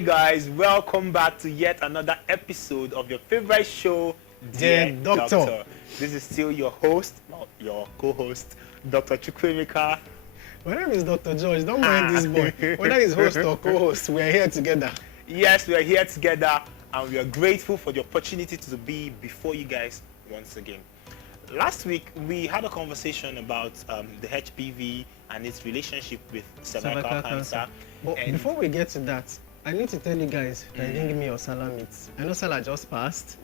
Hey guys, welcome back to yet another episode of your favorite show, Dear Doctor. This is still your host, your co-host, Dr. Chukwemeka. My name is Dr. George. Don't mind this boy. Whether he's host or co-host, we are here together. Yes, we are here together and we are grateful for the opportunity to be before you guys once again. Last week, we had a conversation about the HPV and its relationship with cervical cancer. But before we get to that, I need to tell you guys that you didn't give me your Salah meat. I know Salah just passed.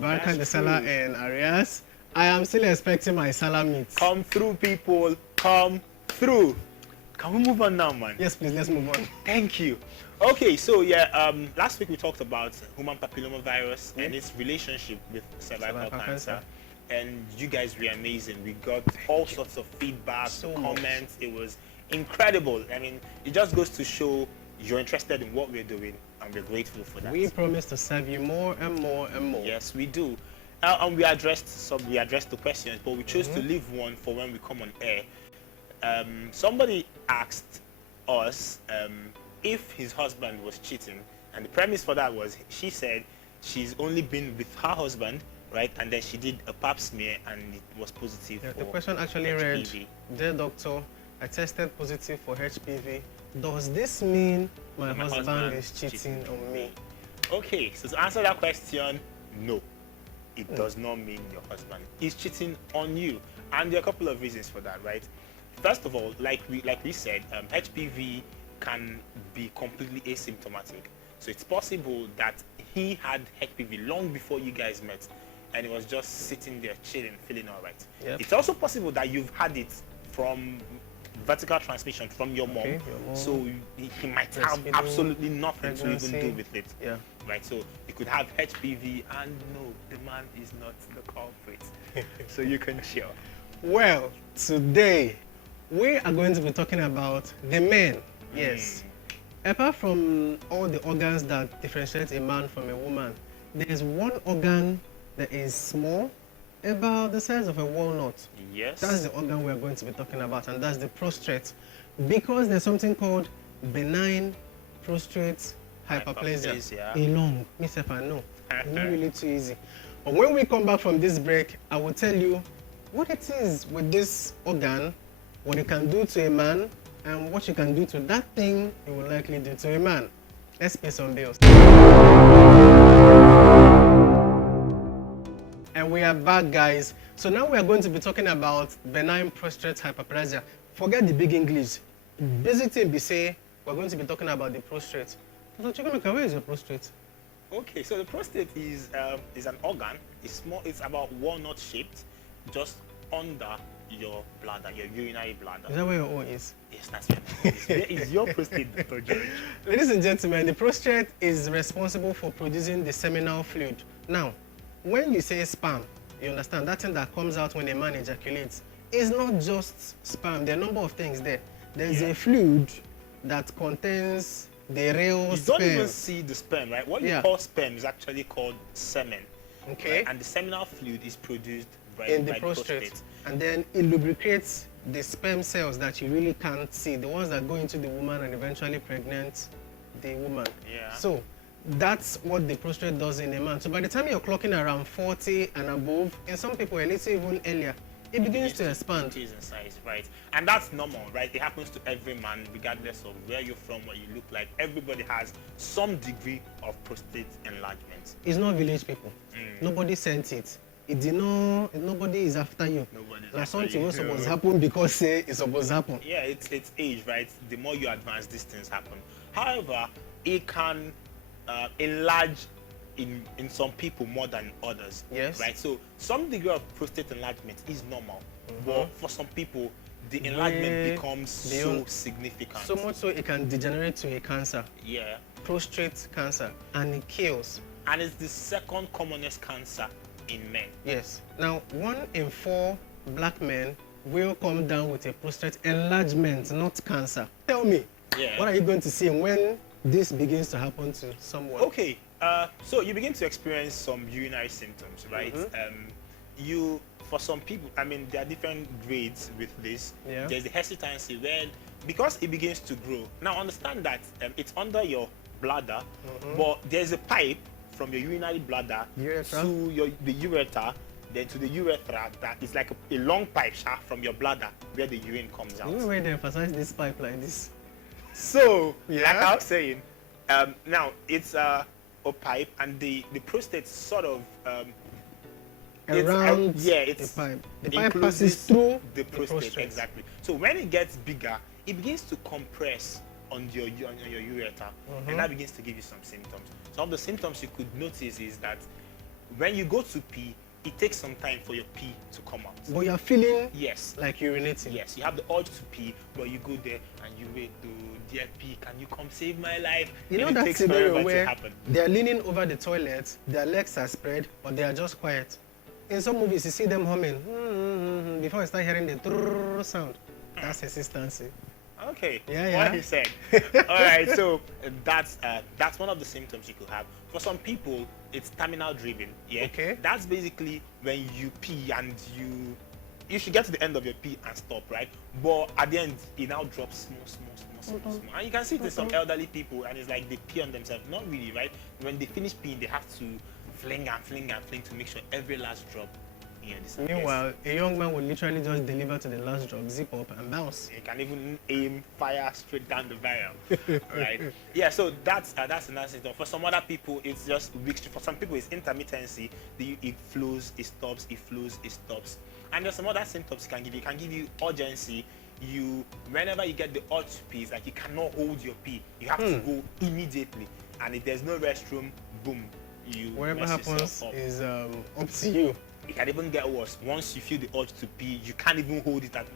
Baraka the Salah and Arias. I am still expecting my Salah meat. Come through, people. Come through. Can we move on now, man? Yes, please. Let's move on. Thank you. Okay, so last week we talked about human papillomavirus and its relationship with cervical cancer. And you guys were amazing. We got all sorts of feedback, comments. It was incredible. I mean, it just goes to show you're interested in what we're doing, and we're grateful for that. We promise to serve you more and more and more. Yes, we do. And we addressed the questions, but we chose to leave one for when we come on air. Somebody asked us if his husband was cheating, and the premise for that was she said she's only been with her husband, right? And then she did a pap smear and it was positive for the question actually HPV. read, "Dear doctor, I tested positive for HPV. Does this mean my husband is cheating on me?" Okay, so to answer that question, no. It does not mean your husband is cheating on you. And there are a couple of reasons for that, right? First of all, like we said, HPV can be completely asymptomatic. So it's possible that he had HPV long before you guys met, and he was just sitting there chilling, feeling all right. Yep. It's also possible that you've had it from vertical transmission from your mom, so he might have absolutely nothing to even do with it. Yeah. Right, so you could have HPV and no, the man is not the culprit. So you can chill. Well, today we are going to be talking about the men. Yes. Apart from all the organs that differentiate a man from a woman, there is one organ that is small, about the size of a walnut. Yes. That's the organ we are going to be talking about, and that's the prostate. Because there's something called benign prostate hyperplasia. Along, myself, I know. It's not really too easy. But when we come back from this break, I will tell you what it is with this organ, what it can do to a man, and what you can do to that thing it will likely do to a man. Let's pay some bills. And we are back, guys. So now we are going to be talking about benign prostate hyperplasia. Forget the big English. Basic thing be say we're going to be talking about the prostate. Dr. Chukwemeka, where is your prostate? Okay, so the prostate is an organ. It's small. It's about walnut shaped, just under your bladder, your urinary bladder. Is that where your O is? Yes, that's right. Where is your prostate, Dr. George? Ladies and gentlemen, the prostate is responsible for producing the seminal fluid. Now, when you say sperm, you understand that thing that comes out when a man ejaculates is not just sperm. There are a number of things there. There's a fluid that contains the real sperm. You don't even see the sperm, right? What you call sperm is actually called semen. Okay. Right? And the seminal fluid is produced in the prostate. And then it lubricates the sperm cells that you really can't see, the ones that go into the woman and eventually pregnant the woman. Yeah. So that's what the prostate does in a man. So by the time you're clocking around 40 and above, in some people a little even earlier, it begins to expand. It is in size, right? And that's normal, right? It happens to every man, regardless of where you're from, what you look like. Everybody has some degree of prostate enlargement. It's not village people. Nobody sent it. It did not. Nobody is after you. That's something was supposed to happen because say it's supposed to happen. Yeah, it's age, right? The more you advance, these things happen. However, it can enlarge in some people more than others. Yes. Right. So some degree of prostate enlargement is normal, but for some people, the enlargement becomes so significant. So much so it can degenerate to a cancer. Yeah. Prostate cancer, and it kills. And it's the second commonest cancer in men. Yes. Now, 1 in 4 black men will come down with a prostate enlargement, not cancer. Tell me, what are you going to see when this begins to happen to someone? Okay, so you begin to experience some urinary symptoms, right? For some people, I mean, there are different grades with this. There's the hesitancy where, because it begins to grow. Now, understand that it's under your bladder, but there's a pipe from your urinary bladder Urethra. to the ureter, then to the urethra. That is like a long pipe shaft from your bladder where the urine comes out. You know where they emphasize this pipe like this? So, Yeah. like I was saying, now it's a pipe, and the prostate sort of Around it's the pipe. The pipe encloses passes through the prostate. Exactly. So when it gets bigger, it begins to compress on your ureter, and that begins to give you some symptoms. Some of the symptoms you could notice is that when you go to pee, it takes some time for your pee to come out. But you're feeling Yes. like urinating. Yes, you have the urge to pee, but you go there and you wait to, dear pee, can you come save my life? You know And it that takes scenario forever to where happen. they're leaning over the toilet, their legs are spread, but they are just quiet. In some movies, you see them humming before you start hearing the trrrr sound. That's consistency. Okay. Yeah. What he said. All right. So that's one of the symptoms you could have. For some people, it's terminal driven. Yeah. Okay. That's basically when you pee and you should get to the end of your pee and stop, right? But at the end, it now drops small. And you can see it in some elderly people, and it's like they pee on themselves. Not really, right? When they finish peeing, they have to fling to make sure every last drop disappears. Meanwhile, a young man will literally just deliver to the last drop, zip up, and bounce. You can even aim fire straight down the barrel, right? Yeah, so that's another symptom. For some other people, it's just mixture. For some people, it's intermittency. It flows, it stops, it flows, it stops. And there's some other symptoms it can give you. It can give you urgency. Whenever you get the urge to pee, it's like you cannot hold your pee. You have to go immediately. And if there's no restroom, boom, whatever happens up. is up to you. It can even get worse. Once you feel the urge to pee, you can't even hold it at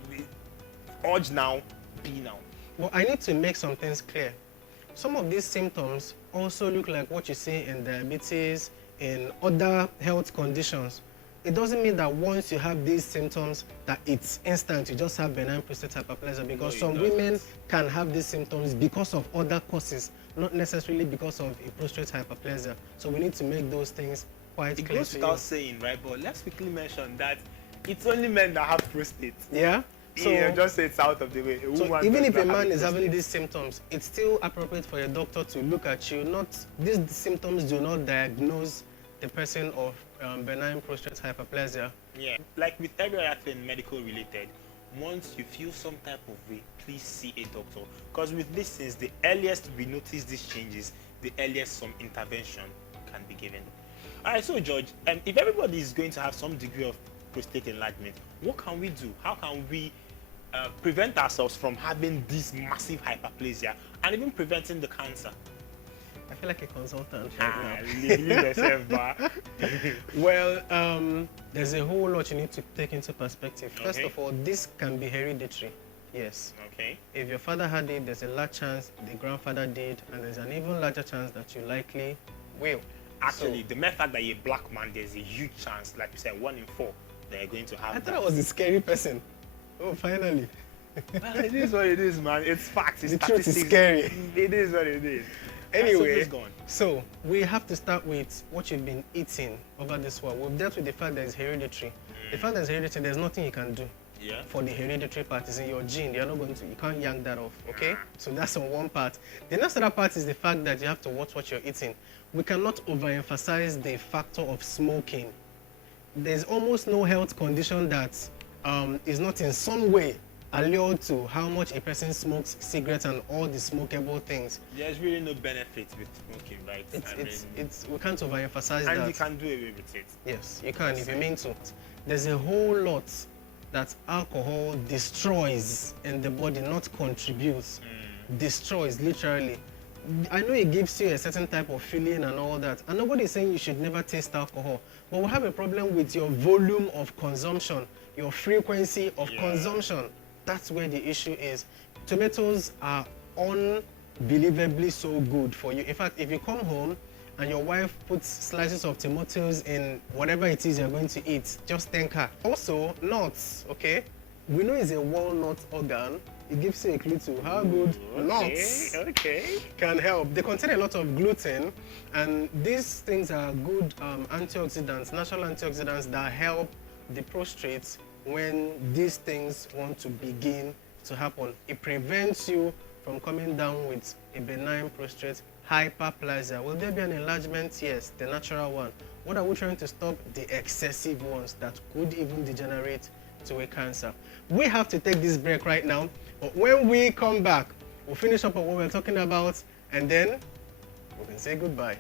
urge now, pee now. But I need to make some things clear. Some of these symptoms also look like what you see in diabetes, in other health conditions. It doesn't mean that once you have these symptoms that it's instant, you just have benign prostate hyperplasia, because some women can have these symptoms because of other causes, not necessarily because of a prostate hyperplasia. So we need to make those things quite clear. It goes without saying, right? But let's quickly mention that it's only men that have prostate. Yeah? So just say it's out of the way. So even if a man is having these symptoms, it's still appropriate for a doctor to look at you. These symptoms do not diagnose the person of benign prostate hyperplasia. Yeah, like with every other thing medical related, once you feel some type of way, please see a doctor. Because with these things, the earliest we notice these changes, the earliest some intervention can be given. All right, so George, if everybody is going to have some degree of prostate enlargement, what can we do? How can we prevent ourselves from having this massive hyperplasia and even preventing the cancer? I feel like a consultant right now. Leave yourself back. Well, there's a whole lot you need to take into perspective. First Okay. of all, this can be hereditary. Yes. Okay. If your father had it, there's a large chance the grandfather did, and there's an even larger chance that you likely will. Actually, the mere fact that you're a black man, there's a huge chance, like you said, 1 in 4, that you're going to have I thought I was a scary person. Oh, finally. Well, it is what it is, man. It's facts. It's The truth is statistics. scary. It is what it is. Anyway, So, so we have to start with what you've been eating over this while. We've dealt with the fact that it's hereditary. The fact that it's hereditary, there's nothing you can do. Yeah. For the hereditary part, is in your gene. You're not going to, you can't yank that off, okay? So that's on one part. The next other part is the fact that you have to watch what you're eating. We cannot overemphasize the factor of smoking. There's almost no health condition that is not in some way allured to how much a person smokes cigarettes and all the smokable things. There's really no benefit with smoking, right? We can't overemphasize that. And you can do away with it. Yes, you can if you mean to. There's a whole lot that alcohol destroys in the body, not contributes. Destroys, literally. I know it gives you a certain type of feeling and all that. And nobody is saying you should never taste alcohol. But we have a problem with your volume of consumption, your frequency of consumption. That's where the issue is. Tomatoes are unbelievably so good for you. In fact, if you come home and your wife puts slices of tomatoes in whatever it is you're going to eat, just thank her. Also, nuts, okay? We know it's a walnut organ. It gives you a clue to how good nuts can help. They contain a lot of gluten, and these things are good antioxidants, natural antioxidants that help the prostate when these things want to begin to happen. It prevents you from coming down with a benign prostate hyperplasia. Will there be an enlargement? Yes, the natural one. What are we trying to stop? The excessive ones that could even degenerate to a cancer. We have to take this break right now, but when we come back, we'll finish up on what we're talking about, and then we can say goodbye.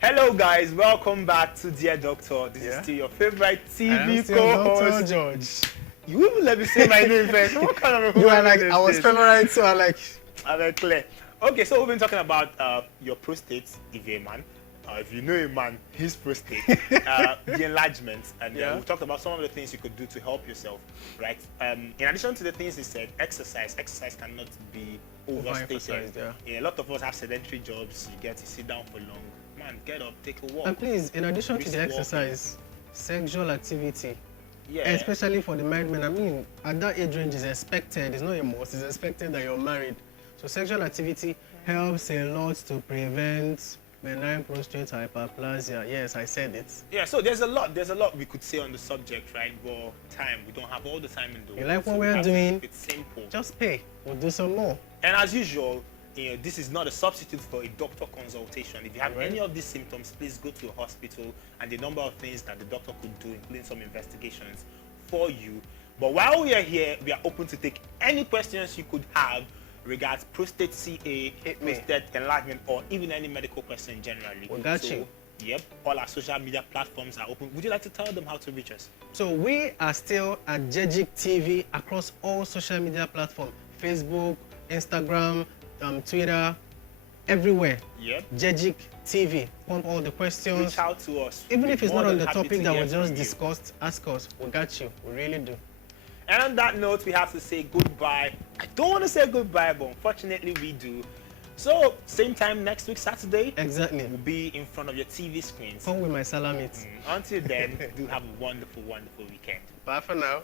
Hello guys, welcome back to Dear Doctor. This is still your favorite TV co-host. Dr. George. You even let me say my name first. What kind of You are like our favorite, so I like. I'm clear. Okay, so we've been talking about your prostate, if you're a man. If you know a man, his prostate, the enlargement, and we've talked about some of the things you could do to help yourself, right? In addition to the things he said, exercise cannot be overstated. A lot of us have sedentary jobs. You get to sit down for long. Man, get up, take a walk. And please, in addition to the exercise, sexual activity. Especially for the married men. I mean, at that age range is expected. It's not a must. It's expected that you're married. So sexual activity helps a lot to prevent benign prostate hyperplasia. Yes, I said it. Yeah, so there's a lot we could say on the subject, right? But time, we don't have all the time in the world. You like what we're doing? It's simple. Just pay. We'll do some more. And as usual, this is not a substitute for a doctor consultation. If you have any of these symptoms, please go to a hospital, and the number of things that the doctor could do, including some investigations for you. But while we are here, we are open to take any questions you could have regards prostate CA, prostate enlargement, or even any medical question generally. We got you. Yep, all our social media platforms are open. Would you like to tell them how to reach us? So we are still at JEGIQ TV across all social media platforms. Facebook, Instagram, Twitter, everywhere. Yep. JEGIQ TV. Pump all the questions. Reach out to us. Even if it's not on the topic that we just discussed, ask us. We got you. We really do. And on that note, we have to say goodbye. I don't want to say goodbye, but unfortunately we do. So, same time next week, Saturday. Exactly. We'll be in front of your TV screens. Come with my salamit. Until then, do have a wonderful, wonderful weekend. Bye for now.